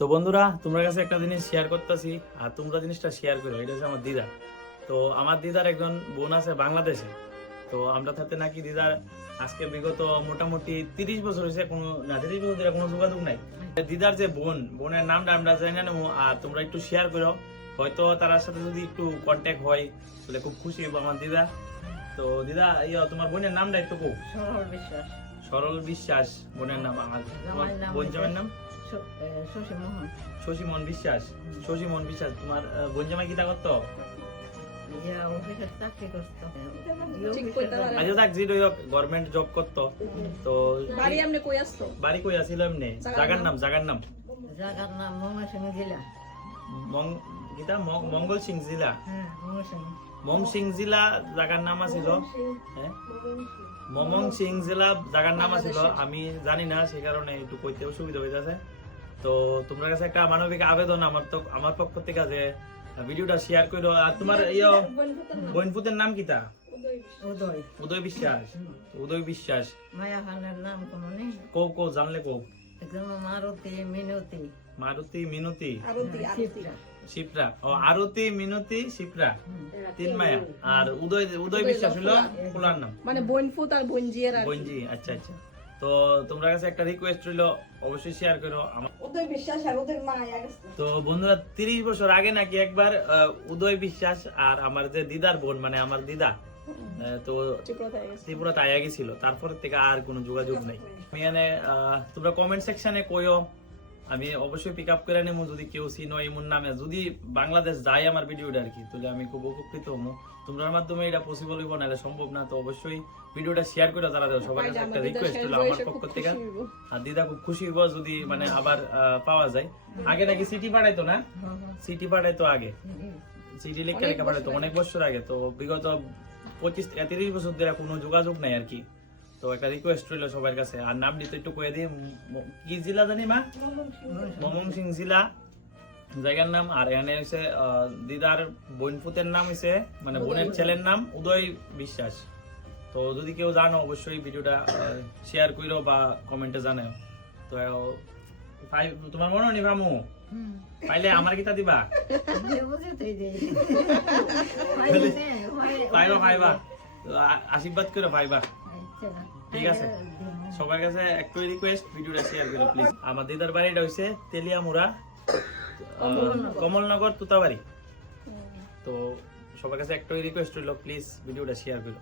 তো বন্ধুরা, তোমার কাছে একটা জিনিস শেয়ার করতেছি আর তোমরা জিনিসটা শেয়ার করো। এটা হচ্ছে আমার দিদা। তো আমার দিদার একজন বোন আছে বাংলাদেশে। তো আমরা থাকতে নাকি দিদার আজকে বিগত মোটামুটি 30 বছর হয়েছে কোনো না 30 বছর ধরে কোনো যোগাযোগ নাই। দিদার যে বোনের নামটা আমরা জানি না, আর তোমরা একটু শেয়ার করো, হয়তো তার সাথে যদি একটু কন্ট্যাক্ট হয় তাহলে খুব খুশি হবো আমার দিদা। তো দিদা, তোমার বোনের নামটা একটু খুব সরল বিশ্বাস। সরল বিশ্বাস বোনের নাম। আর তোমার বোন জামাইয়ের নাম শশীমোহন। শশীমন বিশ্বাস। শশীমন বিশ্বাস। তোমার বোন জামাই কিতা করতো? অফিসের চাকরি করতো। আজ তাক জি গভর্নমেন্ট জব করতো। তো বাড়ি এমনি কই আসতো? বাড়ি কই আছিল এমনি? জাগার নাম জায়গার নাম ময়মনসিংহ জেলা। মঙ্গল সিং জিলা। হ্যাঁ, মং সিং জিলা জাগার নাম আছিল। হ্যাঁ, মমং সিং জেলা জাগার নাম আছিল। আমি জানি না, সে কারণে একটু কইতে অসুবিধা হইতাছে। তো তোমার কাছে একটা মানবিক আবেদন আমার পক্ষ থেকে যে ভিডিওটা শেয়ার করো। আর তোমার বোনপুতের নাম কিতা? উদয়। উদয় বিশ্বাস। উদয় বিশ্বাস। মায়া খানের নাম কোনো নেই। কো জানলে কো? একদম মারুতি, মিনতি। মারুতি, মিনতি, শিপ্রা। শিপ্রা। ও আরতি, মিনতি, শিপ্রা, তিন মায়া। আর উদয় বিশ্বাস হলো ফুলার নাম, মানে বোনফুত আর বোনজিয়ের আর বোনজি। আচ্ছা আচ্ছা। তো তোমরা কাছে একটা রিকোয়েস্ট রইলো, অবশ্যই শেয়ার করো। উদয় বিশ্বাস আর ওদের মা গেছে। তো বন্ধুরা, 30 বছর আগে নাকি একবার উদয় বিশ্বাস আর আমার যে দিদার বোন, মানে আমার দিদা, তো ত্রিপুরাতে আয়া গেছিল। তারপর থেকে আর কোনো যোগাযোগ নাই। আমি তোমরা কমেন্ট সেকশনে কইও, আমি অবশ্যই পিক আপ করে নেবো। যদি কেউ চিনো এমন নামে, যদি বাংলাদেশ যায় আমার ভিডিওটা আর কি, তাহলে আমি খুব উপকৃত হবো। তোমার মাধ্যমে এটা পসিবল হইব, নাহলে সম্ভব না। তো অবশ্যই ভিডিওটা শেয়ার করে তারা দেও। সবার কাছে একটা রিকোয়েস্ট হলো আমার পক্ষ থেকে। আর দিদা খুব খুশি হইব যদি মানে আবার পাওয়া যায়। আগে নাকি সিটি পাঠাইতো না? সিটি পাঠাইতো আগে, সিটি লেখা পাঠাইতো অনেক বছর আগে। তো বিগত 25-30 বছর ধরে কোনো যোগাযোগ নাই আর কি। তো একটা রিকোয়েস্ট রইলো সবার কাছে। আর নাম দিতে একটু কয়ে দিই, কি জেলা জানি মা? মমং সিং জিলা জায়গার নাম। আর এখানে হচ্ছে দিদার বোনপুতের নাম হইছে, মানে বোনের ছেলের নাম উদয় বিশ্বাস। তো যদি কেউ জানো, অবশ্যই ভিডিওটা শেয়ার করো বা কমেন্টে জানাও। তো তোমার মনে নি ভামু পাইলে আমার কিতা দিবা? পাইবা আশীর্বাদ করে পাইবা। ঠিক আছে, সবার কাছে একটু রিকোয়েস্ট, ভিডিওটা শেয়ার করো প্লিজ। আমার দিদার বাড়িটা হইছে তেলিয়ামুড়া, কমলনগর, তুতাবাড়ি। তো সবার কাছে একটু রিকোয়েস্ট রইল, প্লিজ ভিডিওটা শেয়ার করো।